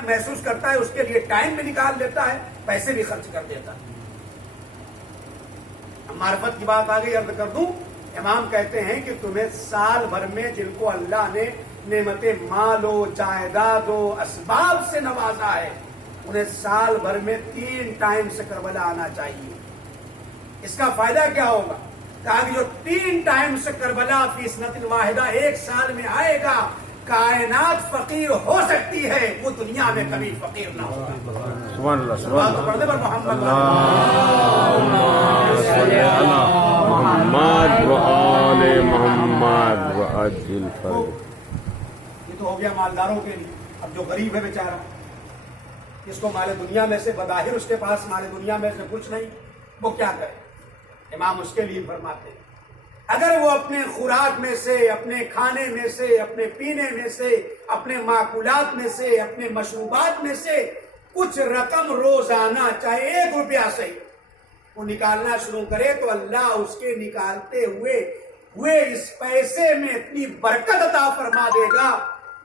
میں محسوس کرتا ہے اس کے لیے ٹائم بھی نکال لیتا ہے، پیسے بھی خرچ کر دیتا ہے۔ معرفت کی بات آ گئی، عرض کر دوں، امام کہتے ہیں کہ تمہیں سال بھر میں جن کو اللہ نے نعمت مال و جائیداد و اسباب سے نوازا ہے، انہیں سال بھر میں 3 ٹائم سے کربلا آنا چاہیے۔ اس کا فائدہ کیا ہوگا؟ کہا کہ جو 3 ٹائم سے کربلا فی سنۃ واحدہ 1 سال میں آئے گا، کائنات فقیر ہو سکتی ہے، وہ دنیا میں کبھی فقیر نہ ہوگا۔ سبحان اللہ، سبحان اللہ، پڑھنے پر محمد محمد و آل محمد و عجل فرج۔ یہ تو ہو گیا مالداروں کے لیے۔ اب جو غریب ہے بیچارہ، جس کو مال دنیا میں سے بظاہر اس کے پاس مال دنیا میں سے کچھ نہیں، وہ کیا کرے؟ امام اس کے لیے فرماتے ہیں اگر وہ اپنے خوراک میں سے، اپنے کھانے میں سے، اپنے پینے میں سے، اپنے معقولات میں سے، اپنے مشروبات میں سے کچھ رقم روزانہ چاہے 1 روپیہ سے وہ نکالنا شروع کرے تو اللہ اس کے نکالتے ہوئے اس پیسے میں اتنی برکت عطا فرما دے گا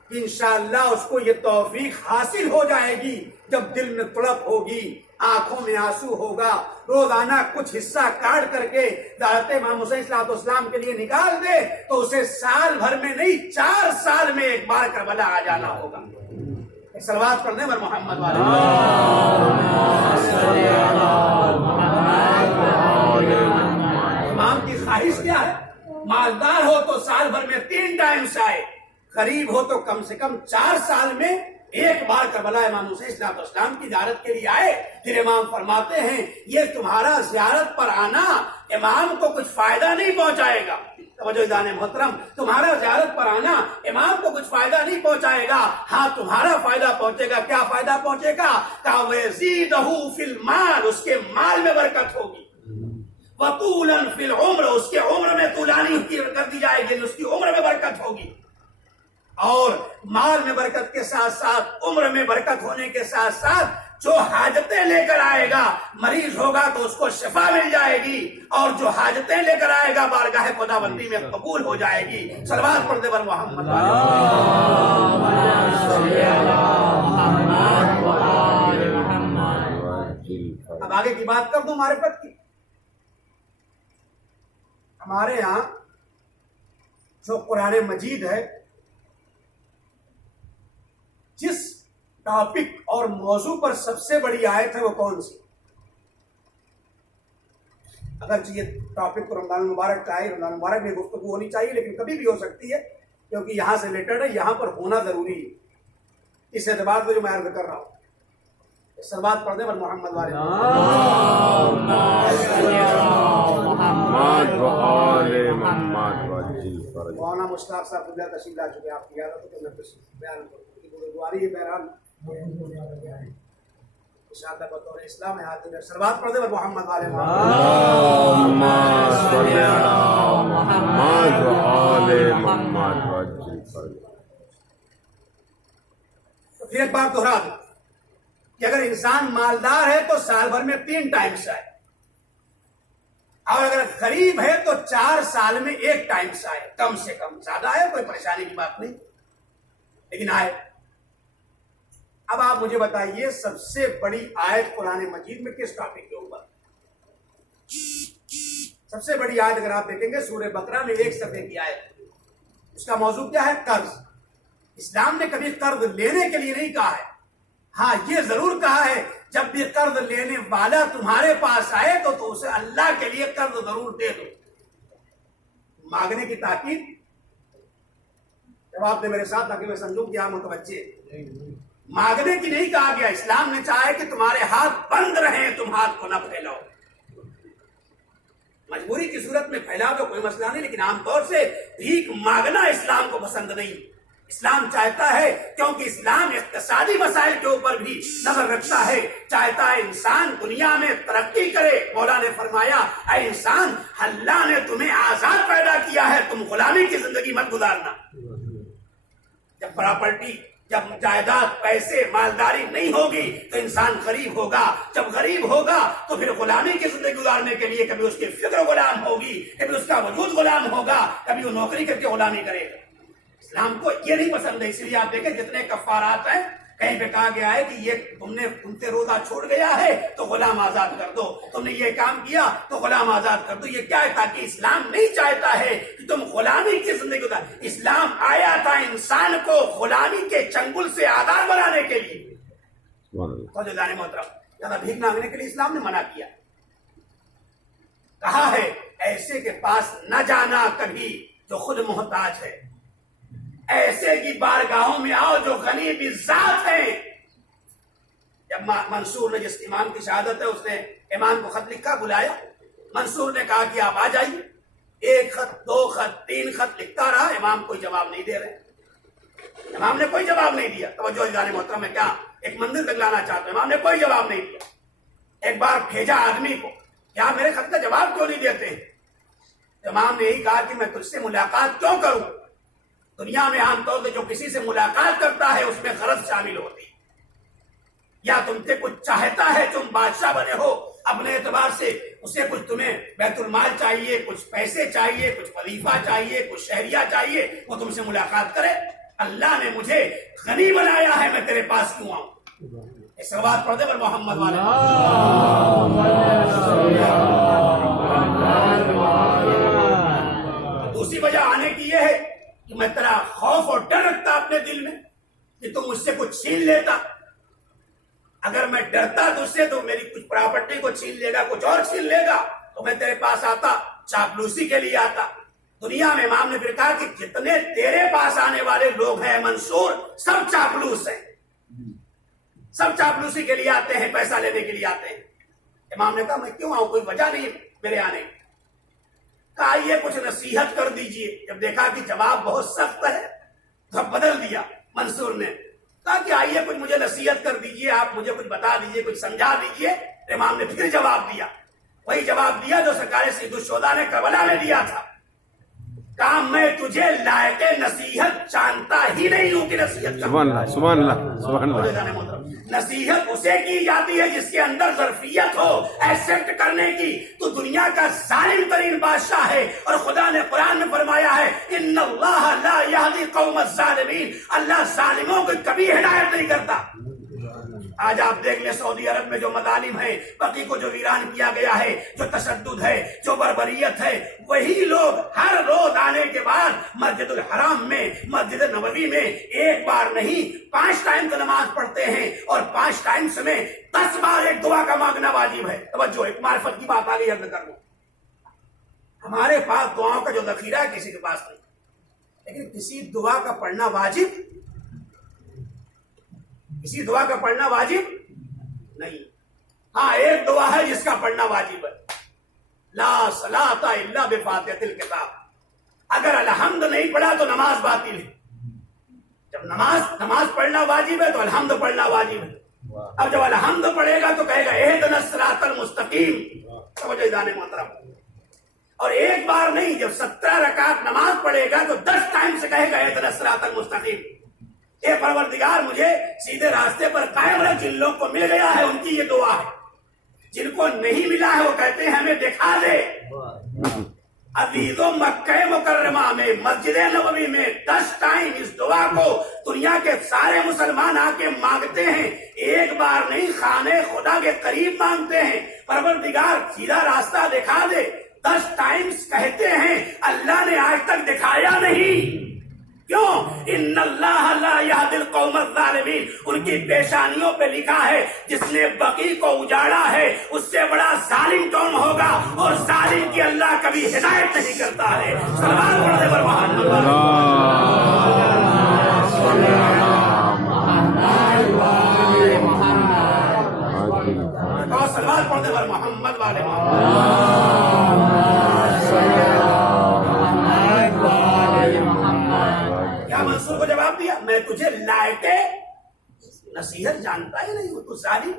کہ انشاءاللہ اس کو یہ توفیق حاصل ہو جائے گی، جب دل میں تڑپ ہوگی، آنکھوں میں آنسو ہوگا، روزانہ کچھ حصہ کاٹ کر کے حضرت امام حسین صلی اللہ علیہ وسلم کے لیے نکال دے تو اسے سال بھر میں نہیں 4 سال میں ایک بار کربلا آ جانا ہوگا۔ صلوات پڑھنے پر محمد والے امام کی خواہش کیا ہے؟ مالدار ہو تو سال بھر میں 3 ٹائم سے آئے، غریب ہو تو کم سے کم 4 سال میں ایک بار کربلا امام حسین صلی اللہ علیہ وسلم کی زیارت کے لیے آئے۔ پھر امام فرماتے ہیں یہ تمہارا زیارت پر آنا امام کو کچھ فائدہ نہیں پہنچائے گا۔ توجہ دان محترم، تمہارا زیارت پر آنا امام کو کچھ فائدہ نہیں پہنچائے گا، ہاں تمہارا فائدہ پہنچے گا۔ کیا فائدہ پہنچے گا؟ کہ وَيَزِيدَهُ فِي الْمَالِ، اس کے مال میں برکت ہوگی، وَطُولًا فِي الْعُمْرِ، اس کے عمر میں طولانی کر دی جائے گی، اس کی عمر میں برکت ہوگی۔ اور مال میں برکت کے ساتھ ساتھ، عمر میں برکت ہونے کے ساتھ ساتھ جو حاجتیں لے کر آئے گا، مریض ہوگا تو اس کو شفا مل جائے گی، اور جو حاجتیں لے کر آئے گا بارگاہ خداوندی میں قبول ہو جائے گی۔ صلوات پڑھتے پر محمد۔ اب آگے کی بات کر دوں معرفت کی۔ ہمارے ہاں جو قرآن مجید ہے، جس ٹاپک اور موضوع پر سب سے بڑی آیت ہے وہ کون سی؟ اگرچہ یہ ٹاپک تو رمضان المبارک کا ہے، رمضان المبارک میں گفتگو ہونی چاہیے، لیکن کبھی بھی ہو سکتی ہے کیونکہ یہاں سے ریلیٹڈ ہے، یہاں پر ہونا ضروری ہے، اس اعتبار سے جو میں عرض کر رہا ہوں۔ صلوات پڑھنے پر محمد والے مولانا مشتاق صاحب دنیا تشریف لا چکے، آپ کی عادت ہے تو میں بیان کروں گزاری ہے، بہرحال انشاءاللہ بطور اسلام ہے ہاتھ میں۔ صلوات پڑھنے پر محمد والے تو پھر ایک بار دہرا دوں کہ اگر انسان مالدار ہے تو سال بھر میں 3 ٹائم سے آئے، اور اگر غریب ہے تو 4 سال میں 1 ٹائم سے آئے، کم سے کم، زیادہ آئے کوئی پریشانی کی بات نہیں، لیکن آئے۔ اب آپ مجھے بتائیے سب سے بڑی آیت قرآن مجید میں کس ٹاپک کے اوپر؟ سب سے بڑی آیت اگر آپ دیکھیں گے سورہ بقرہ میں 1 صفحے کی آیت، اس کا موضوع کیا ہے؟ قرض۔ اسلام نے کبھی قرض لینے کے لیے نہیں کہا ہے، ہاں یہ ضرور کہا ہے جب بھی قرض لینے والا تمہارے پاس آئے تو اسے اللہ کے لیے قرض ضرور دے دو۔ مانگنے کی تاکید، جواب دے میرے ساتھ تاکہ میں سمجھوں کہ آپ متوجہ۔ مانگنے کی نہیں کہا گیا، اسلام نے چاہا کہ تمہارے ہاتھ بند رہیں، تم ہاتھ کو نہ پھیلاؤ۔ مجبوری کی صورت میں پھیلا دو کوئی مسئلہ نہیں، لیکن عام طور سے بھیک مانگنا اسلام کو پسند نہیں۔ اسلام چاہتا ہے، کیونکہ اسلام اقتصادی مسائل کے اوپر بھی نظر رکھتا ہے، چاہتا ہے انسان دنیا میں ترقی کرے۔ مولا نے فرمایا اے انسان، اللہ نے تمہیں آزاد پیدا کیا ہے، تم غلامی کی زندگی مت گزارنا۔ جب پراپرٹی، جب جائیداد، پیسے، مالداری نہیں ہوگی تو انسان غریب ہوگا، جب غریب ہوگا تو پھر غلامی کی زندگی گزارنے کے لیے کبھی اس کی فکر غلام ہوگی، کبھی اس کا وجود غلام ہوگا، کبھی وہ نوکری کر کے غلامی کرے گا۔ اسلام کو یہ نہیں پسند ہے، اس لیے آپ دیکھیں جتنے کفارات ہیں کہیں پہ کہا گیا ہے کہ یہ تم سے روزہ چھوٹ گیا ہے تو غلام آزاد کر دو، تم نے یہ کام کیا تو غلام آزاد کر دو. یہ کیا ہے؟ تاکہ اسلام نہیں چاہتا ہے کہ تم غلامی کی زندگی گزار. اسلام آیا تھا انسان کو غلامی کے چنگل سے آزاد بنانے کے لیے. تو جو جانے محترم، زیادہ بھیک مانگنے کے لیے اسلام نے منع کیا. کہا ہے ایسے کے پاس نہ جانا کبھی جو خود محتاج ہے، ایسے کی بارگاہوں میں آؤ جو غنی بذات ہیں. جب منصور نے، جس امام کی شہادت ہے، اس نے امام کو خط لکھا، بلایا. منصور نے کہا کہ آپ آ جائیے. 1 خط 2 خط 3 خط لکھتا رہا، امام کوئی جواب نہیں دے رہے. امام نے کوئی جواب نہیں دیا. توجہ جانے محترم، میں کیا ایک منزل تک لانا چاہتا ہوں. امام نے کوئی جواب نہیں دیا. ایک بار بھیجا آدمی کو، کیا میرے خط کا جواب کیوں نہیں دیتے؟ امام نے یہی کہا کہ میں تجھ سے ملاقات کیوں کروں؟ دنیا میں عام طور سے جو کسی سے ملاقات کرتا ہے اس میں غرض شامل ہوتی ہے. یا تم سے کچھ چاہتا ہے، تم بادشاہ بنے ہو اپنے اعتبار سے، اسے کچھ تمہیں بیت المال چاہیے، کچھ پیسے چاہیے، کچھ وظیفہ چاہیے، کچھ شہریہ چاہیے، وہ تم سے ملاقات کرے. اللہ نے مجھے غنی بنایا ہے، میں تیرے پاس کیوں آؤں؟ اس بات پڑھتے پر محمد والے دوسری وجہ آنے کی یہ ہے کہ میں تیرا خوف اور ڈر رکھتا اپنے دل میں کہ تم مجھ سے کچھ چھین لیتا. اگر میں ڈرتا تجھ سے تو میری کچھ پراپرٹی کو چھین لے گا، کچھ اور چھین لے گا، تو میں تیرے پاس آتا، چاپلوسی کے لیے آتا. دنیا میں امام نے پھر کہا کہ جتنے تیرے پاس آنے والے لوگ ہیں منصور، سب چاپلوس ہیں، سب چاپلوسی کے لیے آتے ہیں، پیسہ لینے کے لیے آتے ہیں. امام نے کہا میں کیوں آؤں؟ کوئی وجہ نہیں میرے آنے کی. کہا یہ کچھ نصیحت کر دیجئے. جب دیکھا کہ جواب بہت سخت ہے تو بدل دیا. منصور نے کہا کہ آئیے کچھ مجھے نصیحت کر دیجئے، آپ مجھے کچھ بتا دیجئے، کچھ سمجھا دیجئے. امام نے پھر جواب دیا، وہی جواب دیا جو سرکار سید الشہداء نے کربلا میں دیا تھا. کہا میں تجھے لائق نصیحت جانتا ہی نہیں ہوں کہ نصیحت. سبحان اللہ، سبحان اللہ، سبحان اللہ. نصیحت اسے کی جاتی ہے جس کے اندر ظرفیت ہو ایکسپٹ کرنے کی. تو دنیا کا ظالم ترین بادشاہ ہے، اور خدا نے قرآن میں فرمایا ہے ان اللہ لا یہدی قوم الظالمین، اللہ ظالموں کو کبھی ہدایت نہیں کرتا. آج آپ دیکھ لیں سعودی عرب میں جو مظالم ہیں، بقی کو جو ویران کیا گیا ہے، جو تشدد ہے، جو بربریت ہے، وہی لوگ ہر روز آنے کے بعد مسجد الحرام میں، مسجد نبوی میں ایک بار نہیں 5 ٹائم تو نماز پڑھتے ہیں، اور 5 ٹائمز میں 10 بار ایک دعا کا مانگنا واجب ہے. توجہ، ایک معرفت کی بات آگے عرض کر لوں. ہمارے پاس دعاؤں کا جو ذخیرہ ہے کسی کے پاس نہیں، لیکن کسی دعا کا پڑھنا واجب، کسی دعا کا پڑھنا واجب نہیں. ہاں ایک دعا ہے جس کا پڑھنا واجب ہے، لا صلاۃ الا بفاتحۃ الکتاب. اگر الحمد نہیں پڑھا تو نماز باطل ہے. جب نماز پڑھنا واجب ہے تو الحمد پڑھنا واجب ہے. اب جب الحمد پڑھے گا تو کہے گا اہدنا الصراط المستقیم. توجہ دانے محترم. اور ایک بار نہیں، جب 17 رکعت نماز پڑھے گا تو 10 ٹائم سے کہے گا اہدنا الصراط المستقیم. اے پروردگار مجھے سیدھے راستے پر قائم رکھ. جن لوگوں کو مل گیا ہے ان کی یہ دعا ہے، جن کو نہیں ملا ہے وہ کہتے ہیں ہمیں دکھا دے. عزیزوں، مکہ مکرمہ میں مسجد نبوی میں 10 ٹائم اس دعا کو دنیا کے سارے مسلمان آ کے مانگتے ہیں. ایک بار نہیں، خانے خدا کے قریب مانگتے ہیں، پروردگار سیدھا راستہ دکھا دے. 10 ٹائمز کہتے ہیں، اللہ نے آج تک دکھایا نہیں. کیوں؟ ان اللہ لا یہدی القوم الظالمین. ان کی پیشانیوں پہ لکھا ہے جس نے بقی کو اجاڑا ہے اس سے بڑا ظالم کون ہوگا، اور ظالم کی اللہ کبھی ہدایت نہیں کرتا ہے. صلوات پڑھنے پر محمد صلوات پڑھنے پر محمد والے منصور کو جواب دیا میں تجھے لائق نصیحت جانتا ہی نہیں ہوں، تو ظالم،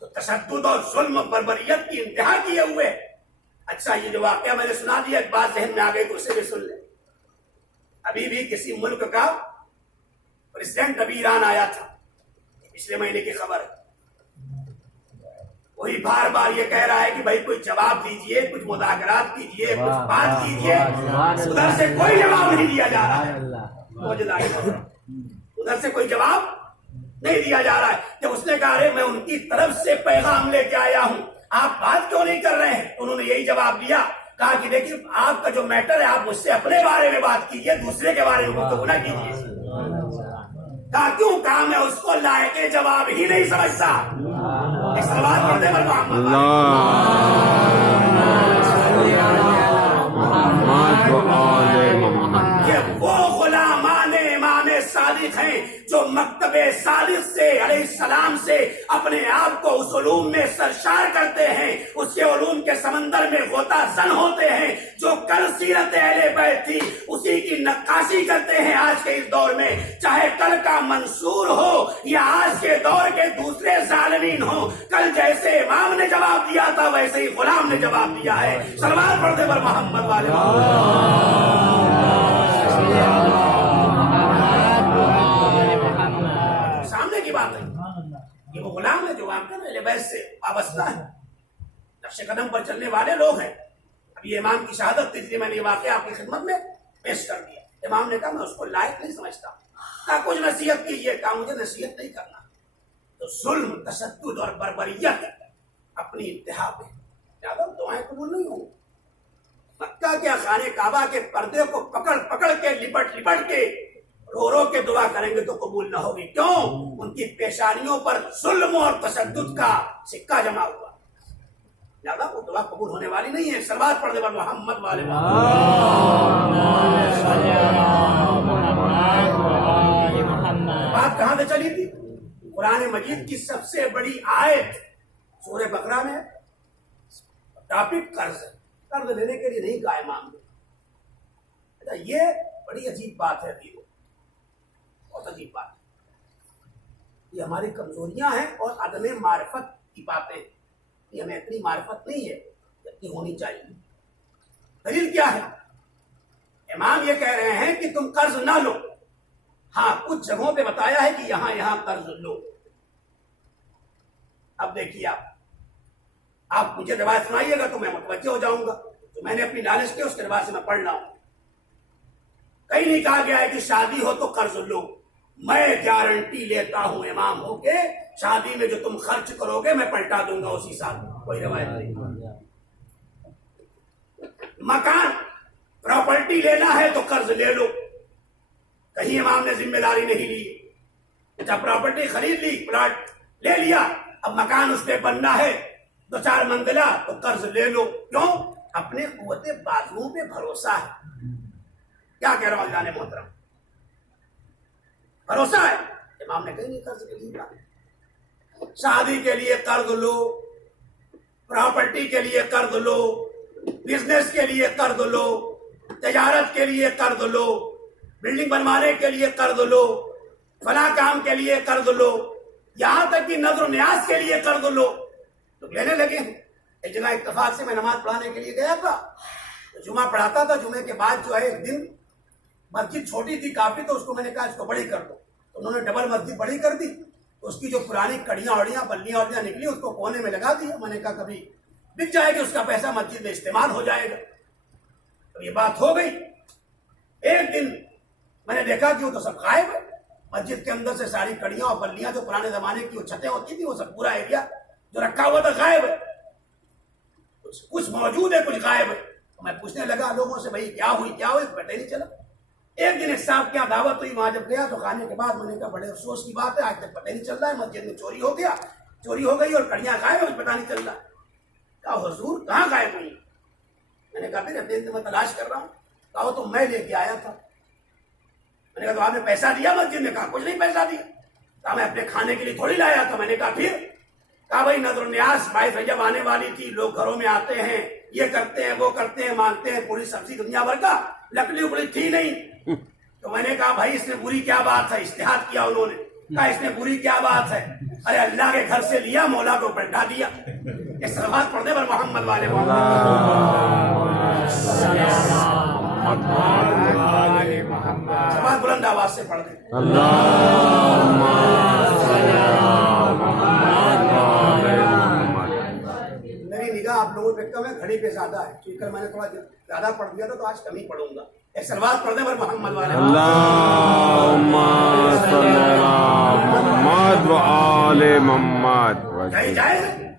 تو تشدد اور ظلم و بربریت کی انتہا کیے ہوئے. اچھا یہ جو واقعہ میں نے سنا دیا، ایک بات ذہن میں آ گئی تو اسے بھی سن لیں. ابھی بھی کسی ملک کا پریزیڈنٹ ابھی ایران آیا تھا، پچھلے مہینے کی خبر ہے. وہی بار بار یہ کہہ رہا ہے کہ بھائی کوئی جواب دیجئے، کچھ مذاکرات کیجئے، کچھ بات کیجئے. ادھر سے کوئی جواب نہیں دیا جا رہا ہے. ادھر سے کوئی جواب نہیں دیا جا رہا ہے. جب اس نے کہا ارے میں ان کی طرف سے پیغام لے کے آیا ہوں, آپ بات کیوں نہیں کر رہے ہیں؟ انہوں نے یہی جواب دیا, کہا کہ دیکھیے آپ کا جو میٹر ہے آپ مجھ سے اپنے بارے میں بات کیجیے, دوسرے کے بارے میں گفتگو نہ کیجیے. کہا کیوں؟ کہا میں اس کو لائق جواب ہی نہیں سمجھتا. ایک سلوات پڑھ دے محمد وآل محمد. یہ وہ غلامان امام صادق ہیں جو مکتب صادق سے علیہ السلام سے اپنے آپ کو اس علوم میں سرشار کرتے ہیں, اس کے علوم کے سمندر میں غوطہ زن ہوتے ہیں, جو کل سیرت اہل بیت تھی اسی کی نقاشی کرتے ہیں آج کے اس دور میں, چاہے کل کا منصور ہو یا آج کے دور کے دوسرے ظالمین ہوں. کل جیسے امام نے جواب دیا تھا ویسے ہی غلام نے جواب دیا ہے. سلوات پڑھتے پر محمد والے سامنے کی بات ہے. یہ وہ غلام ہے جو واقعہ اہل بیت سے وابستہ ہے, نقش قدم پر چلنے والے لوگ ہیں. اب یہ امام کی شہادت تھی, میں نے یہ واقعہ آپ کی خدمت میں پیش کر دیا. امام نے کہا میں اس کو لائق نہیں سمجھتا. کہا کچھ نصیحت کیجیے. کہا مجھے نصیحت نہیں کرنا. تو ظلم, تشدد اور بربریت اپنی انتہا پہ, زیادہ دعائیں قبول نہیں ہوں. مکہ کے خانے کعبہ کے پردے کو پکڑ پکڑ کے لپٹ لپٹ کے رو رو کے دعا کریں گے تو قبول نہ ہوگی. کیوں؟ ان کی پیشانیوں پر ظلم اور تشدد کا سکہ جمع ہوا. زیادہ وہ دعا قبول ہونے والی نہیں ہے. سلوات پڑھ دے پر محمد والے بات کہاں سے چلی تھی؟ قرآن مجید کی سب سے بڑی آیت سورہ بقرہ میں ٹاپک قرض ہے. قرض لینے کے لیے نہیں کہا امام نے. یہ بڑی عجیب بات ہے, بہت عجیب بات. یہ ہماری کمزوریاں ہیں اور عدم معرفت کی باتیں. یہ ہمیں اتنی معرفت نہیں ہے جتنی ہونی چاہیے. دلیل کیا ہے؟ امام یہ کہہ رہے ہیں کہ تم قرض نہ لو. ہاں کچھ جگہوں پہ بتایا ہے کہ یہاں قرض لو. اب دیکھیے آپ مجھے روایت سنائیے گا تو میں متوجہ ہو جاؤں گا. تو میں نے اپنی لالچ کی اس کے روایت سے میں پڑھ رہا ہوں. کہیں نہیں کہا گیا ہے کہ شادی ہو تو قرض لو. میں گارنٹی لیتا ہوں امام ہو کے شادی میں جو تم خرچ کرو گے میں پلٹا دوں گا اسی سال. کوئی روایت نہیں. مکان پراپرٹی لینا ہے تو قرض لے لو. کہیں امام نے ذمہ داری نہیں لی. اچھا پراپرٹی خرید لی, پلاٹ لے لیا, اب مکان اس پہ بننا ہے 2-4 منزلہ تو قرض لے لو. کیوں؟ اپنے قوت بازو پہ بھروسہ ہے. کیا کہہ رہا ہوں جانے محترم, بھروسہ ہے. امام نے کہیں نہیں قرض کے لیے کہا. شادی کے لیے قرض لو, پراپرٹی کے لیے قرض لو, بزنس کے لیے قرض لو, تجارت کے لیے قرض لو, بلڈنگ بنوانے کے لیے قرض لو, فلاں کام کے لیے قرض لو, یہاں تک کہ نظر و نیاز کے لیے قرض لو. تو لینے لگے ہیں. ایک جگہ اتفاق سے میں نماز پڑھانے کے لیے گیا تھا, جمعہ پڑھاتا تھا. جمعے کے بعد جو ہے ایک دن مسجد چھوٹی تھی کافی, تو اس کو میں نے کہا اس کو بڑی کر دو. تو انہوں نے ڈبل مسجد بڑی کر دی. تو اس کی جو پرانی کڑیاں اڑیاں بلیاں اڑیاں نکلی اس کو کونے میں لگا دیا. میں نے کہا کبھی بک جائے گی اس کا پیسہ مسجد میں استعمال ہو جائے گا. تو یہ بات ہو گئی. ایک دن میں نے دیکھا کہ وہ تو سب غائب ہے. مسجد کے اندر سے ساری کڑیاں اور بلیاں جو پرانے زمانے کی وہ چھتیں ہوتی تھی وہ سب پورا ایریا جو رکھا ہوا تھا غائب ہے. کچھ موجود ہے کچھ غائب ہے. تو میں پوچھنے لگا لوگوں سے بھائی کیا ہوئی پتہ ہی نہیں چلا. ایک دن ایک صاحب کیا دعوت ہوئی, وہاں جب گیا تو کھانے کے بعد میں نے کہا بڑے افسوس کی بات ہے آج تک پتہ نہیں چل رہا ہے. مسجد میں چوری ہو گیا, چوری ہو گئی اور کڑیاں غائب ہیں, پتہ نہیں چل رہا. کہا حضور کہاں غائب ہوئی؟ میں نے کہا پھر اپنے میں تلاش کر رہا ہوں. کہا تو میں لے کے آیا تھا. میں نے کہا تو آپ نے پیسہ دیا مسجد میں؟ کہا کچھ نہیں پیسہ دیا. کہا میں اپنے کھانے کے لیے تھوڑی لایا تھا. میں نے کہا پھر؟ کہا بھائی نظر و نیاز 22 رجب آنے والی تھی, لوگ گھروں میں آتے ہیں, یہ کرتے ہیں وہ کرتے ہیں, مانگتے ہیں, پوری سبزی دنیا بھر کا, لکڑی اکڑی تھی نہیں. تو میں نے کہا بھائی اس میں بری کیا بات ہے؟ اجتہاد کیا انہوں نے. کہا اس میں بری کیا بات ہے؟ ارے اللہ کے گھر سے لیا, مولا کو پلٹا دیا. یہ سلوات پڑھنے پر محمد والے سلوات بلند آواز سے پڑھ دیں. میری نگاہ آپ لوگوں پہ کم ہے, گھڑی پہ زیادہ ہے. کیونکہ میں نے تھوڑا زیادہ پڑھ دیا تھا تو آج کم ہی پڑھوں گا. ایک سلوات پڑھنے پر محمد والے اللہم صلی علی محمد و آل محمد. جائز ہے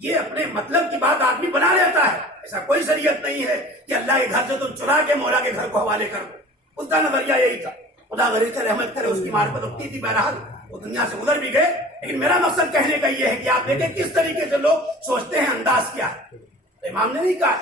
یہ اپنے مطلب کی بات آدمی بنا لیتا ہے. ایسا کوئی شریعت نہیں ہے کہ اللہ کے گھر سے تم چرا کے مولا کے گھر کو حوالے کر دو. اس کا نظریہ یہی تھا. خدا غریب سے رحمت کرے, اس کی معرفت اٹھتی تھی. بہرحال وہ دنیا سے گزر بھی گئے. لیکن میرا مقصد کہنے کا یہ ہے کہ آپ دیکھیں کس طریقے سے لوگ سوچتے ہیں, انداز کیا ہے. امام نے نہیں کہا.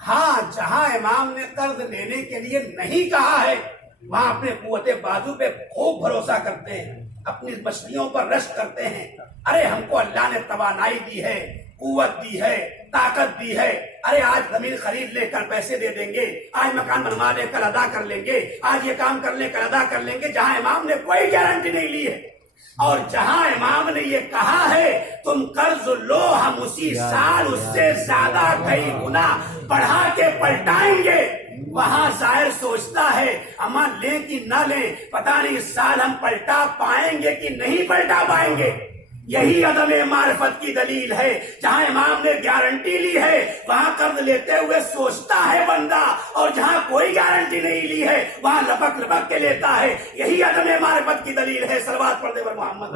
ہاں جہاں امام نے قرض لینے کے لیے نہیں کہا ہے وہاں اپنے قوت بازو پہ خوب بھروسہ کرتے ہیں, اپنی مچھلیوں پر رشک کرتے ہیں. ارے ہم کو اللہ نے توانائی دی ہے, قوت دی ہے, طاقت دی ہے. ارے آج زمین خرید لے کر پیسے دے دیں گے, آج مکان بنوا لے کر ادا کر لیں گے, آج یہ کام کر لے کر ادا کر لیں گے. جہاں امام نے کوئی گارنٹی نہیں لی ہے اور جہاں امام نے یہ کہا ہے تم قرض لو, ہم اسی سال اس سے زیادہ کئی گنا بڑھا کے پلٹائیں گے, وہاں ظاہر سوچتا ہے اما لیں کہ نہ لیں, پتہ نہیں اس سال ہم پلٹا پائیں گے کہ نہیں پلٹا پائیں گے. یہی عدم معرفت کی دلیل ہے. جہاں امام نے گارنٹی لی ہے وہاں قرض لیتے ہوئے سوچتا ہے بندہ, اور جہاں کوئی گارنٹی نہیں لی ہے وہاں لپک لپک کے لیتا ہے. یہی عدم معرفت کی دلیل ہے. صلوات پڑھنے پر محمد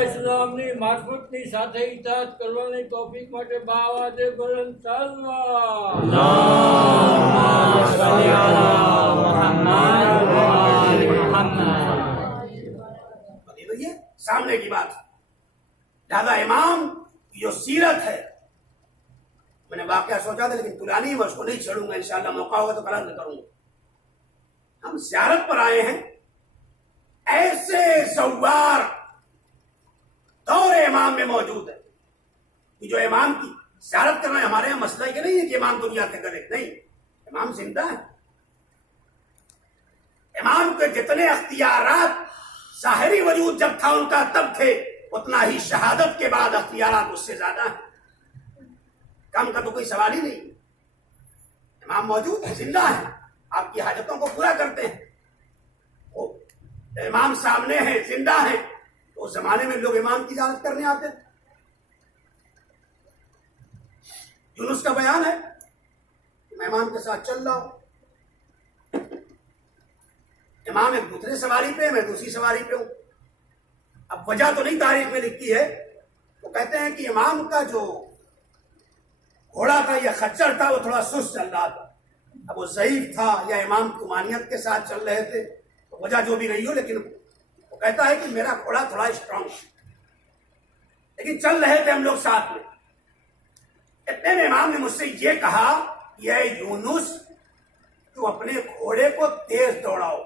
اسلام ની મારફતની સાથે ઇતાત કરવાની તૌફીક માટે બાવાદે બુલંદ સલવાત. یہ سامنے کی بات. لہذا امام جو سیرت ہے, میں نے واقعہ سوچا تھا لیکن پرانی میں اس کو نہیں چھڑوں گا, انشاءاللہ موقع ہوگا تو کلام کروں گا. ہم زیارت پر آئے ہیں, ایسے زوار دور امام میں موجود ہے کہ جو امام کی زیارت کرنا ہے. ہمارے یہاں مسئلہ یہ نہیں ہے کہ امام دنیا سے کرے, نہیں, امام زندہ ہے. امام کے جتنے اختیارات ظاہری وجود جب تھا ان کا تب تھے, اتنا ہی شہادت کے بعد اختیارات اس سے زیادہ ہیں. کم کا تو کوئی سوال ہی نہیں. امام موجود ہے, زندہ ہے, آپ کی حاجتوں کو پورا کرتے ہیں. وہ امام سامنے ہیں, زندہ ہیں. اس زمانے میں لوگ امام کی زیارت کرنے آتے تھے. یونس کا بیان ہے میں امام کے ساتھ چل رہا ہوں, امام ایک دوسرے سواری پہ, میں دوسری سواری پہ ہوں. اب وجہ تو نہیں تاریخ میں لکھی ہے. وہ کہتے ہیں کہ امام کا جو گھوڑا تھا یا خچر تھا وہ تھوڑا سست چل رہا تھا. اب وہ ضعیف تھا یا امام کی مانیت کے ساتھ چل رہے تھے, تو وجہ جو بھی رہی ہو, لیکن وہ کہتا ہے کہ میرا گھوڑا تھوڑا اسٹرانگ, لیکن چل رہے تھے ہم لوگ ساتھ میں. اتنے میں امام نے مجھ سے یہ کہا, یہ یونس تو اپنے گھوڑے کو تیز دوڑاؤ,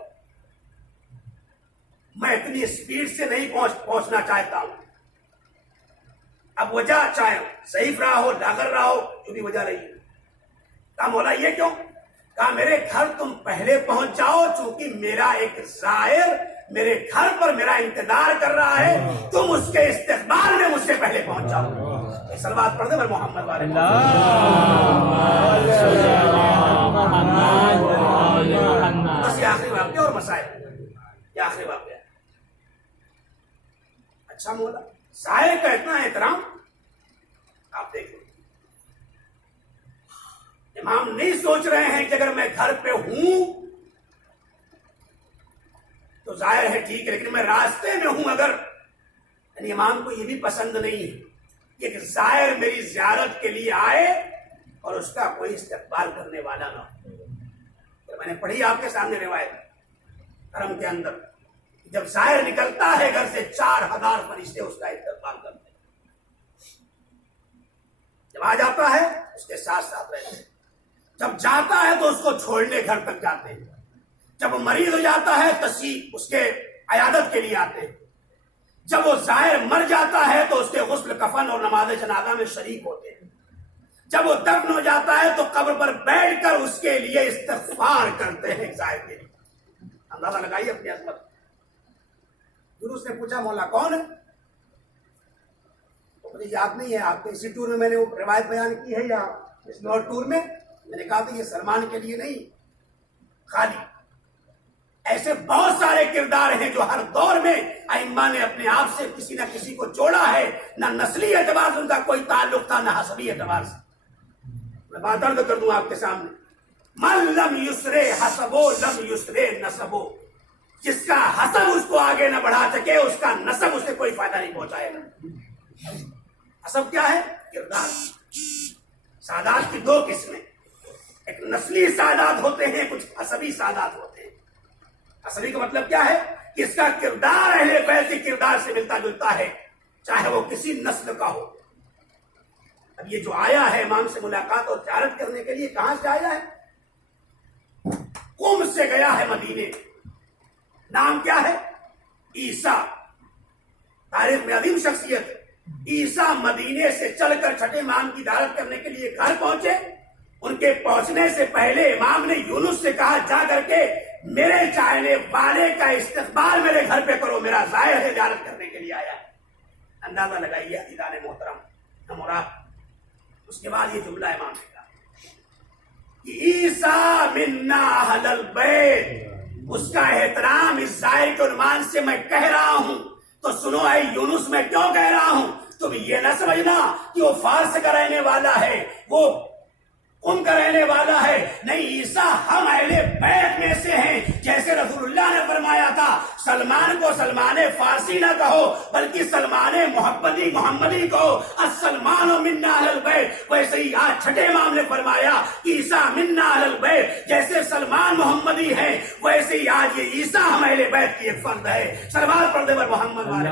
میں اتنی اسپیڈ سے نہیں پہنچنا چاہتا ہوں. اب وجہ چاہے ضعیف رہا ہو, لاغر رہا ہو, جو بھی وجہ رہی. کہا مولا یہ کیوں؟ کہا میرے گھر تم پہلے پہنچ جاؤ, چونکہ میرا ایک زائر میرے گھر پر میرا انتظار کر رہا ہے, تم اس کے استقبال میں مجھ سے پہلے پہنچ جاؤ. صلوات پڑھ دے پر محمد والے. بس یہ آخری واقعہ اور مسائل, یہ آخری واقعہ. اچھا مولا, زائر کا اتنا احترام, آپ دیکھیں امام نہیں سوچ رہے ہیں کہ اگر میں گھر پہ ہوں تو ظاہر ہے ٹھیک ہے, لیکن میں راستے میں ہوں اگر, یعنی امام کو یہ بھی پسند نہیں ہے کہ ایک زائر میری زیارت کے لیے آئے اور اس کا کوئی استقبال کرنے والا نہ ہو. میں نے پڑھی آپ کے سامنے روایت حرم کے اندر, جب زائر نکلتا ہے گھر سے 4000 فرشتے اس کا استقبال کرتے ہیں. جب آ جاتا ہے اس کے ساتھ ساتھ رہتے ہیں, جب جاتا ہے تو اس کو چھوڑنے گھر تک جاتے ہیں, جب وہ مریض ہو جاتا ہے تشریف اس کے عیادت کے لیے آتے ہیں, جب وہ زائر مر جاتا ہے تو اس کے غسل کفن اور نماز جنازہ میں شریک ہوتے ہیں, جب وہ دفن ہو جاتا ہے تو قبر پر بیٹھ کر اس کے لیے استغفار کرتے ہیں زائر کے لیے. اندازہ لگائیے اپنی عظمت. یونس نے پوچھا مولا کون ہے؟ تو مجھے یاد نہیں ہے, آپ کے اسی ٹور میں نے وہ روایت بیان کی ہے یا اس اور ٹور میں. میں نے کہا تھا یہ سلمان کے لیے نہیں, خالی ایسے ایسے بہت سارے کردار ہیں جو ہر دور میں ائمہ نے اپنے آپ سے کسی نہ کسی کو جوڑا ہے. نہ نسلی اعتبار سے ان کا کوئی تعلق تھا، نہ حسبی اعتبار سے. میں بات عرض کر دوں آپ کے سامنے، من لم یسرے حسبو لم یسرے نسبو. جس کا حسب اس کو آگے نہ بڑھا سکے، اس کا نسب اسے کوئی فائدہ نہیں پہنچائے گا. حسب کیا ہے؟ کردار. سادات کی دو قسمیں، ایک نسلی سادات ہوتے ہیں، کچھ حسبی سادات ہوتے ہیں. حسبی کا مطلب کیا ہے کہ اس کا کردار اہل بیت کے کردار سے ملتا جلتا ہے، چاہے وہ کسی نسل کا ہو. اب یہ جو آیا ہے امام سے ملاقات اور زیارت کرنے کے لیے، کہاں سے آیا ہے؟ قم سے گیا ہے مدینے. نام کیا ہے؟ عیسیٰ. تاریخ میں عظیم شخصیت ہے. عیسیٰ مدینے سے چل کر چھٹے امام کی زیارت کرنے کے لیے گھر پہنچے. ان کے پہنچنے سے پہلے امام نے یونس سے کہا، جا کر کے میرے چاہنے والے کا استقبال میرے گھر پہ کرو، میرا ظاہر ہے زیارت کرنے کے لیے آیا ہے. اندازہ لگائیے عزیزان محترم مراد. اس کے بعد یہ جملہ امام نے کہا، عیسیٰ منا اہل البیت. اس کا احترام اس ظاہر کے عنوان سے میں کہہ رہا ہوں تو سنو اے یونس، میں کیوں کہہ رہا ہوں. تم یہ نہ سمجھنا کہ وہ فارس کا رہنے والا ہے، وہ قم کا رہنے والا ہے. نہیں، عیسیٰ ہم اہل بیت میں سے ہیں. جیسے رسول اللہ نے فرمایا تھا، سلمان کو سلمان فارسی نہ کہو بلکہ سلمان محمدی کہو، السلمان منا اہل البیت. ویسے ہی آج چھٹے امام نے فرمایا کہ عیسیٰ منا اہل البیت. جیسے سلمان محمدی ہے ویسے ہی آج یہ عیسیٰ ہم اہل بیت کی ایک فرد ہے. سلوات پڑھتے پر محمد والے